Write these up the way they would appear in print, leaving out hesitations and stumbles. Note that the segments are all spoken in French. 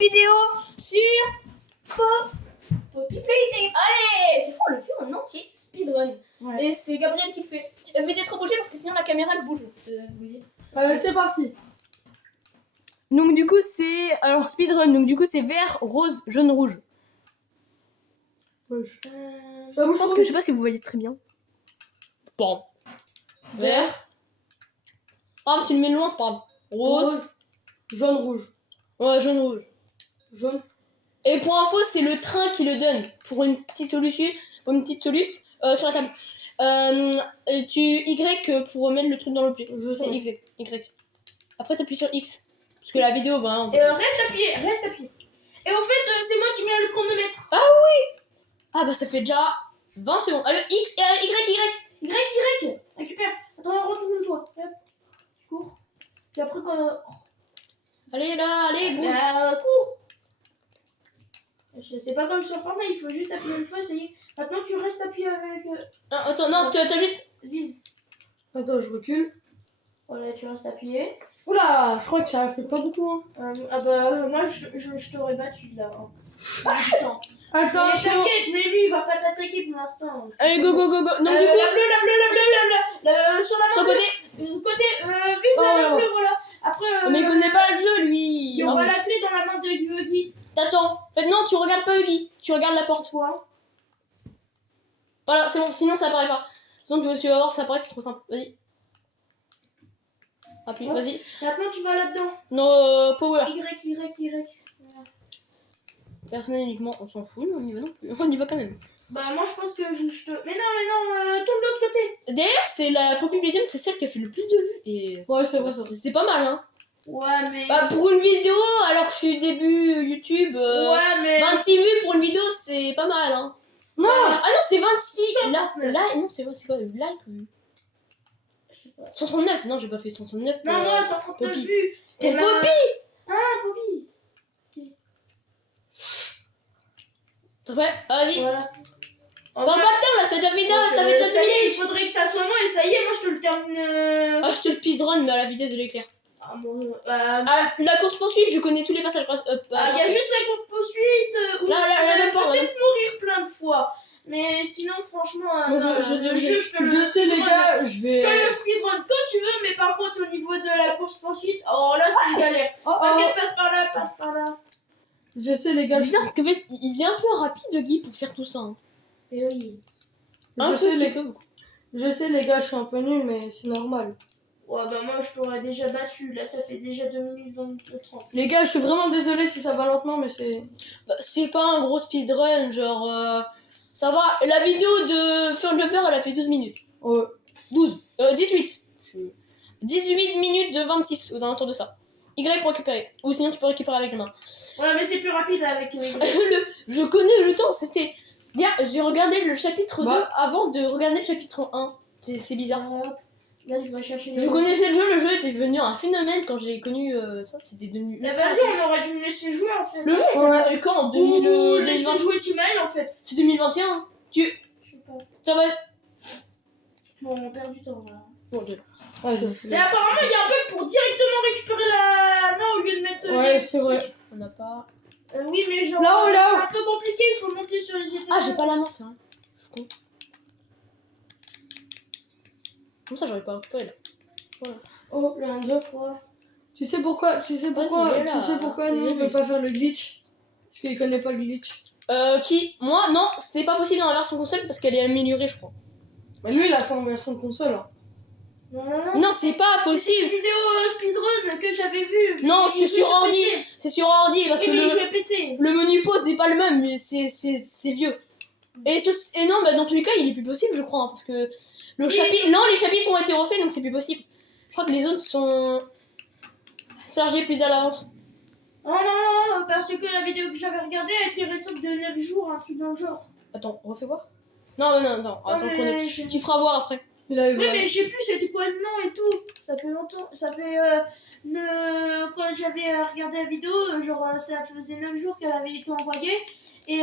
vidéo sur Poppy Playtime. Allez, c'est fou, on le fait en entier, speedrun. Ouais. Et c'est Gabriel qui le fait. Veuillez être bouger parce que sinon la caméra elle bouge. Vous voyez. C'est parti. Donc du coup c'est alors speedrun. Donc du coup c'est vert, rose, jaune, rouge. Je pense que je sais pas si vous voyez très bien. Bon. Vert. Ah, tu le mets loin, c'est pas grave. Rose. Jaune, rouge. Ouais, jaune, rouge. Jaune. Et pour info, c'est le train qui le donne. Pour une petite solution, sur la table. Tu Y pour mettre le truc dans l'objet. C'est Y. Après, t'appuies sur X. Parce que la vidéo, bah. Reste appuyé. Et en fait, c'est moi qui mets le chronomètre. Ah, bah ça fait déjà 20 secondes. Allez, X et Y. Y. Récupère. Attends, retourne-toi. Hop. Tu cours. Puis après, quand. Allez, là, allez, go. Cours. C'est pas comme sur Fortnite, il faut juste appuyer une fois, ça y est. Maintenant, tu restes appuyé avec. Ah, attends, non, t'as juste. Vise. Attends, je recule. Voilà, tu restes appuyé. Oula, je crois que ça fait pas beaucoup. Hein. Moi, je t'aurais battu là. Hein. Attends. Attends, Mais t'inquiète, mais lui, il va pas t'attaquer pour l'instant. Allez, go. Donc, du coup, La bleue, sur la main. sur le côté. Du côté, vise la bleue, voilà. Après, Mais il connaît pas le jeu, lui. il y aura la clé dans la main de Huggy. T'attends. En fait, non, tu regardes pas Huggy. Tu regardes la porte. Toi. Voilà, c'est bon, sinon ça apparaît pas. Sinon, tu vas voir, ça apparaît, c'est trop simple. Vas-y. Appuie, Ouais. vas-y. Maintenant, tu vas là-dedans. Non, power. Y. Voilà. Personnellement, on s'en fout, mais on y va non plus. On y va quand même. Bah, moi, je pense que je te. Mais non, tourne de l'autre côté. D'ailleurs, c'est la Poppy Playtime, c'est celle qui a fait le plus de vues. Et Ouais, c'est vrai ça. c'est pas mal, hein. Ouais, mais. Bah, pour une vidéo, alors que je suis début YouTube, Ouais, mais. 26 vues pour une vidéo, c'est pas mal, hein. Non. Ah non, c'est 26. 139. Là, non, c'est quoi, like ou... Je sais pas. 139, non, j'ai pas fait 139 pour... Non, moi, 139 Poppy. vues. Pour Et ma- Poppy. Ah, Poppy. T'es prêt? Vas-y. Voilà. Parle pas de temps, là, c'est déjà fini, ça fait déjà Ça y est, il fini. faudrait que ça soit moi et ça y est, moi je te le termine. Ah, je te le speedrun, mais à la vitesse de l'éclair. Ah, bon, Ah, la course-poursuite, je connais tous les passages. il y a juste la course-poursuite où Là, je là, pourrais même pas, peut-être mourir plein de fois. Mais sinon, franchement, Bon, Je sais, les gars, je Je vais. te le speedrun quand tu veux, mais par contre, au niveau de la course-poursuite, oh là, c'est une galère. T'inquiète, passe par là. Je sais, les gars. C'est bizarre parce qu'en fait, il est un peu rapide, Guy, pour faire tout ça. Hein. Et oui. Un Je peu, sais, les... peu. je sais, les gars, je suis un peu nul, mais c'est normal. Ouais, bah moi, je t'aurais déjà battu. Là, ça fait déjà 2 minutes 30. Les gars, je suis vraiment désolé si ça va lentement, mais c'est. Bah, c'est pas un gros speedrun, genre... ça va, la vidéo de Fun Jumper, elle a fait 12 minutes. Ouais. 18. 18 minutes de 26, aux alentours de ça. Y pour récupérer. Ou sinon, tu peux récupérer avec la main. Ouais, mais c'est plus rapide avec. Je connais le temps, c'était... Hier, j'ai regardé le chapitre 2 Bah. avant de regarder le chapitre 1. C'est bizarre. Là, je vais chercher les. Je connaissais le jeu était devenu un phénomène quand j'ai connu ça, c'était devenu... Mais vas-y, on aurait dû me laisser jouer en fait. Le jeu était apparu quand en 2000, Ou 2020. laisser jouer Timael en fait. C'est 2021. Je sais pas. Ça va... Bon, on perd du temps là. Bon, Dieu. Ouais, Mais apparemment, il y a un bug pour directement récupérer la main au lieu de mettre. ouais, les c'est vrai. sticks. On n'a pas... Oui, mais genre. Là-haut, là-haut. C'est un peu compliqué, il faut monter sur les étages. Ah, j'ai pas la main, c'est vrai. Je suis con. Comme ça, j'aurais pas récupéré là. Voilà. Oh, le hands-off. Tu sais pourquoi il est là. nous on veut pas faire le glitch? Parce qu'il connaît pas le glitch. Qui? Moi? Non, c'est pas possible dans la version console parce qu'elle est améliorée, je crois. Bah, lui, il a fait en version de console. Hein. Non. Non, c'est pas C'est une possible. vidéo speedrun que j'avais vue. Non, Il c'est joue sur ordi. PC. C'est sur ordi parce Oui, que mais il joue PC. le menu pause n'est pas le même, mais c'est vieux. Et non, bah dans tous les cas, il est plus possible, je crois, hein, parce que le chapitre... Non, les chapitres ont été refaits, donc c'est plus possible. Je crois que les autres sont chargés plus à l'avance. Oh non, parce que la vidéo que j'avais regardée, elle était récente de 9 jours, un truc dans le genre. Attends, refais voir. Non, attends, mais qu'on est... je- Tu feras voir après. Là, il Oui, va- mais je sais plus c'était quoi le nom et tout. Ça fait longtemps. Ça fait. Quand j'avais regardé la vidéo, genre ça faisait 9 jours qu'elle avait été envoyée. Et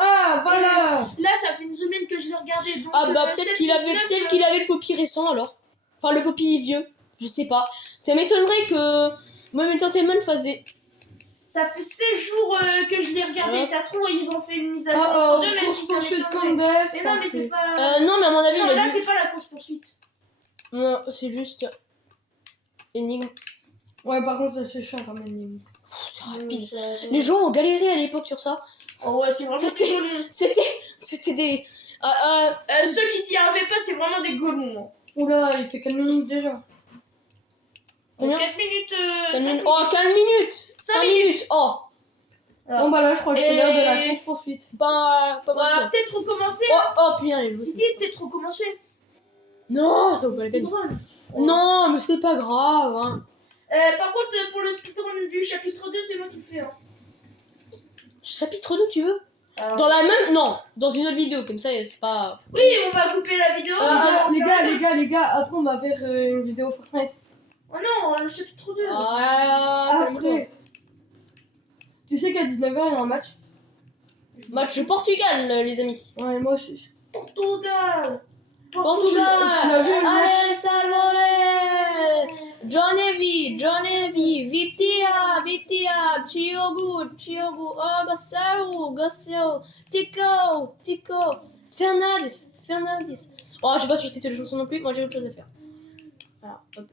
Ah, voilà. là, ça fait une semaine que je l'ai regardée. Donc, Ah bah peut-être 7 qu'il plus avait, 9, peut-être qu'il avait le Poppy récent alors. Enfin le Poppy vieux, je sais pas. Ça m'étonnerait que Mom Entertainment fasse des... Ça fait 16 jours que je l'ai regardé. Ouais. Ça se trouve, ils ont fait une mise à jour Ah, entre deux, même si ça course-poursuite m'étonnerait. Candace. Mais ça non, mais c'est fait- pas. Non, mais à mon avis, Non, il a là, dû... c'est pas la course-poursuite. Non, c'est juste... Énigme. Ouais, par contre, ça c'est chiant quand même. C'est rapide. Ça- Les gens ont galéré à l'époque sur ça. Oh ouais, c'est vraiment Ça, c'est- des golons. C'était des... Ceux qui s'y arrivaient pas, c'est vraiment des golons. Hein. Oula, il fait 4 minutes déjà. Combien 4 minutes. 4 5 minutes. Oh, 4 minutes 5 minutes. Oh, Voilà. Bon bah là, je crois que c'est Et- l'heure de la course-poursuite. pas On mal. va peut-être recommencer. Oh, putain, les joueurs. Titi, peut-être recommencer. Non, ça vaut pas la C'est peine. drôle. Non, mais c'est pas grave. Hein. Par contre, pour le speedrun du chapitre 2, c'est moi qui le fais. Hein. Chapitre 2, tu veux Alors- Dans la même... Non, dans une autre vidéo, comme ça, c'est pas... Oui, on va couper la vidéo. Les gars, après on va faire une vidéo Fortnite. Oh non, le chapitre 2. Ah, Après. Tu sais qu'à 19h, il y a un match. match Portugal, les amis. Ouais, moi aussi. Portugal. Tu l'as Portugal. vu le match? Allez, Salvador. Johnny, Vitia, Chiogu, oh, Gassao, Tico, Fernandes. Oh, je sais pas si j'étais les chansons non plus, moi j'ai autre chose à faire. Voilà, hop.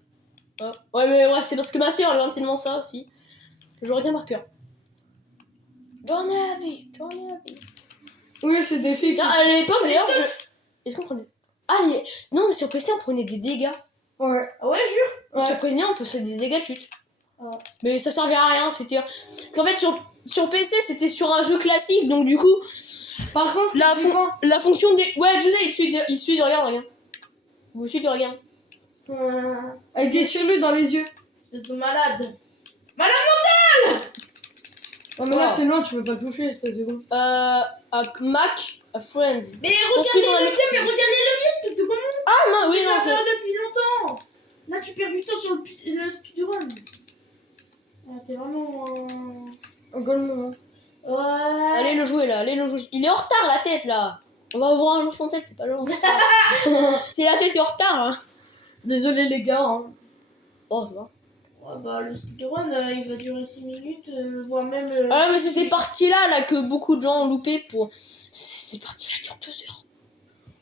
Hop. Ouais, mais ouais, c'est parce que ma soeur elle regarde tellement ça aussi. Je retiens par cœur. Johnny. Oui, c'est des filles. À l'époque d'ailleurs, est-ce qu'on prenait. Ah, non, mais sur PC on prenait des dégâts. Ouais. Ah ouais, jure. Ouais. Sur PC on faisait des dégâts de chute. Ouais. Mais ça servait à rien, c'était. Parce qu'en fait, sur PC c'était sur un jeu classique, donc du coup, Par contre, la fonction des. Ouais, je sais, il suit de regarde. Vous suivez du regard. elle dit tire-le dans les yeux. Espèce de malade. Non, mais là, Wow. t'es loin, tu peux pas le toucher, espèce de con. À Mac, à Friends. Mais Construit dans la regardez le levier, espèce de gomme. Ah, non, oui, J'ai non, fait c'est. depuis longtemps. Là, tu perds du temps sur le speedrun. Ah, t'es vraiment. Un golemon, hein. Ouais. Allez le jouer là, allez le jouer. Il est en retard la tête là. On va voir un jour son tête, c'est pas long. Si la tête est en retard, hein. Désolé, les gars. Hein. Oh, ça va. Ouais, bah, le speedrun, il va durer 6 minutes, voire même. Ah, mais c'est ces parties-là là, que beaucoup de gens ont loupé pour. Ces parties-là durent 2 heures.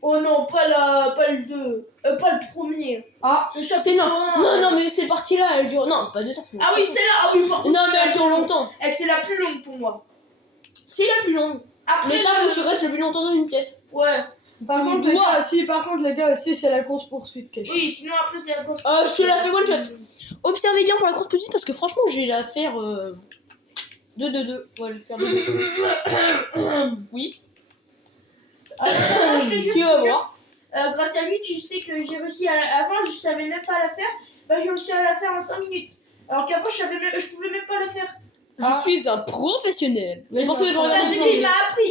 Oh non, pas le 2. Pas le premier. Ah, Le C'est chapitre non. 1. Non, mais ces parties-là, elles durent. Non, pas 2 heures, c'est Ah oui, celle-là, ah oui, par contre. Non, mais c'est la elles durent plus longue. longtemps. C'est la plus longue pour moi. C'est la plus longue. Après, L'étape où tu restes le plus longtemps dans une pièce. Ouais. par Tu contre, les dois- gars, aussi, c'est la course-poursuite, quelque chose. Oui, sinon après, c'est la course. Je te la fais one shot. Observez bien pour la course petite parce que franchement, je vais la faire 2-2-2. On va le faire 2-2. Oui. Je te jure, Tu vas je te jure. voir. Grâce à lui, tu sais que j'ai réussi à. Avant, je savais même pas la faire. Bah, j'ai réussi à la faire en 5 minutes. Alors qu'avant, je pouvais même pas la faire. Je suis un professionnel. Mais pensez que je Bah, regarde Parce des qu'il vidéos.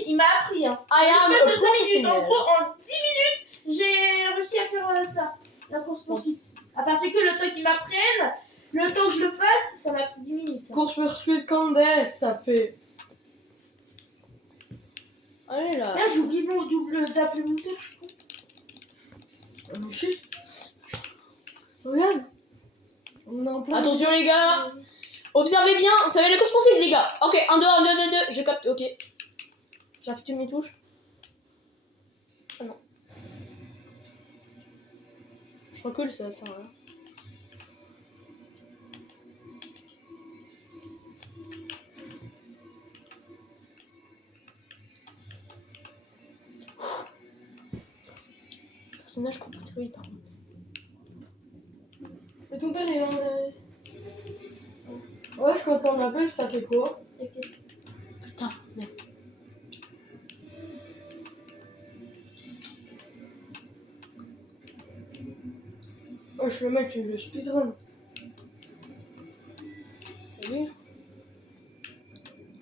il m'a appris. Hein. I am Espèce a de 5 minutes. En professionnel. gros, en 10 minutes, j'ai réussi à faire ça. La course poursuite. À part c'est que le temps qu'il m'apprenne, le temps que je le fasse, ça m'a pris 10 minutes. Course-poursuite Candace, ça fait. Allez là. Là, j'oublie mon double d'appeler mon père, je crois. Regarde. On est en plein. Attention les gars. Observez bien. Ça va être la course poursuite les gars. Ok, 1, 2, 1, 2, 2, 2. Je capte. Ok. J'affecte mes touches. Ah non. Je recule, ça sert à rien. Personnage comporté par contre. Et ton père, il est en. Ouais, je crois qu'on l'appelle, ça fait quoi? Putain, merde. Oh, je le mec, il veut speedrun. T'as vu?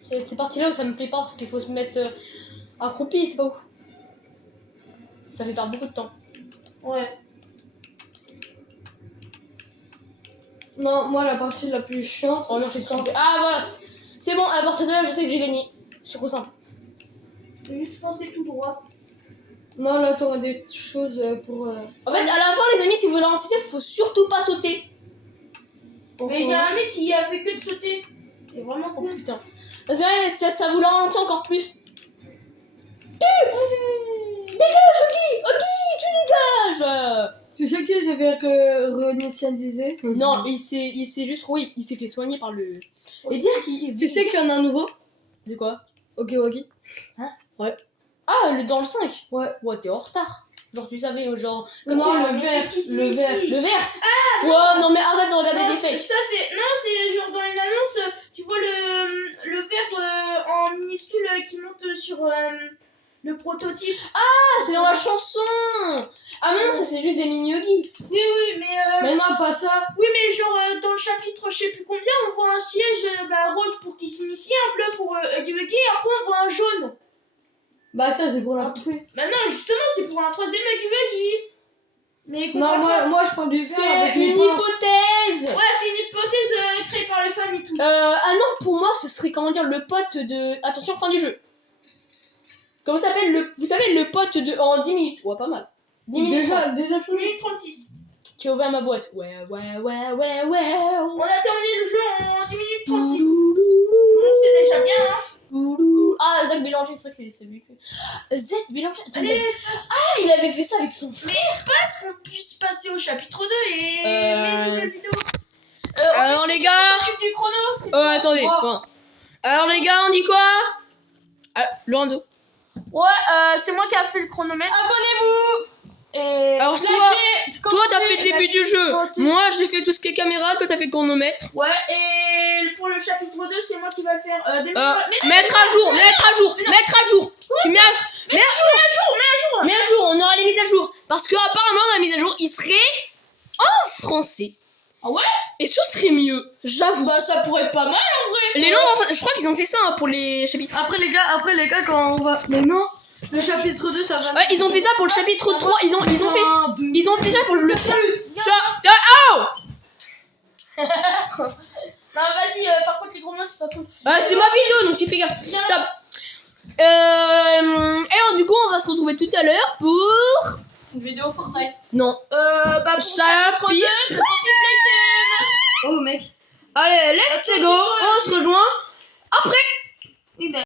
C'est ces parties-là où ça me plaît pas parce qu'il faut se mettre accroupi, c'est pas ouf. Ça fait perdre beaucoup de temps. Ouais. Non, moi, la partie la plus chiante, Oh non, je c'est suis quand. super. Ah voilà, c'est bon, à partir de là, je sais que j'ai gagné. C'est trop simple. Je vais juste foncer tout droit. Non, là, t'auras des choses pour. En fait, à la fin, les amis, si vous ralentissez, faut surtout pas sauter. Mais il y a un mec qui a fait que de sauter. C'est vraiment Oh cool. putain. Parce que ouais, ça vous ralentit encore plus. Dégage, Oggy, tu dégages. Tu sais qu'il s'est fait réinitialiser? Non, il s'est juste, oui, il s'est fait soigner par le. Et dire qu'il. Tu sais qu'il y en a un nouveau? De quoi? Ok. Ah, dans le 5. Ouais. Ouais, t'es en retard. Genre, tu savais, genre. Non, si- le vert. c'est qui, Le si, vert. si. Le vert. Ah ouais, non, mais arrête de regarder Non, des fakes. ça c'est non, c'est genre dans une annonce, tu vois le verre en minuscule qui monte sur le prototype. Ah, c'est dans la chanson. Ah, mais non, ça c'est juste des mini-Oggy. Oui, mais Mais non, pas ça. oui, mais genre dans le chapitre je sais plus combien, on voit un siège rose pour qu'il s'initie, un bleu pour Huggy Wuggy, et après on voit un jaune. Bah, ça, c'est pour la poupée. Bah non, justement, c'est pour un troisième Huggy Wuggy. Mais Non, comprends pas. moi, je prends du vert C'est avec une les pinces. hypothèse. Ouais, c'est une hypothèse créée par les fans et tout. Ah non, pour moi, ce serait, comment dire, le pote de. Attention, fin du jeu. Comment ça s'appelle le. Vous savez, le pote de. En 10 minutes. Ouais, pas mal. 10 minutes. Déjà fini. Minute 36. Tu as ouvert ma boîte. Ouais. On a terminé le jeu en 10 minutes 36. Bon, c'est déjà bien, hein. Ah, Zach Bélanger, c'est vrai que c'est lui. Zach Bélanger. Attends, Allez, il avait fait ça avec son frère. passe qu'on puisse passer au chapitre 2 et les nouvelles vidéos. Alors, les gars. On s'occupe du chrono. c'est Oh, attendez. Oh. Bon. Alors, les gars, on dit quoi? Ah, Lorenzo. Ouais, c'est moi qui a fait le chronomètre. Abonnez-vous. Et Alors, toi, t'as fait le début du jeu. Commentez. Moi, j'ai fait tout ce qui est caméra. Toi, t'as fait le chronomètre. Ouais, et pour le chapitre 2, c'est moi qui va le faire. Mettre à jour. Tu mets à jour, on aura les mises à jour. Parce que apparemment la mise à jour, il serait en français. Ah ouais? Et ce serait mieux, j'avoue. Bah, ça pourrait être pas mal en vrai. Les noms, enfin, je crois qu'ils ont fait ça hein, pour les chapitres. Après, les gars, quand on va. Mais non, le chapitre 2, ça va. Ouais, ils ont fait ça pour le chapitre 3. Ils ont fait ça pour le. Ça. Oh! Non, vas-y, par contre, les gros mots, c'est pas cool. C'est ma vidéo, donc tu fais gaffe. Viens. Stop. Et alors, du coup, on va se retrouver tout à l'heure pour. Une vidéo Fortnite. Non. Bah, pour Chapitre. Oh, mec. Allez, let's go. On se rejoint après. Oui, bah.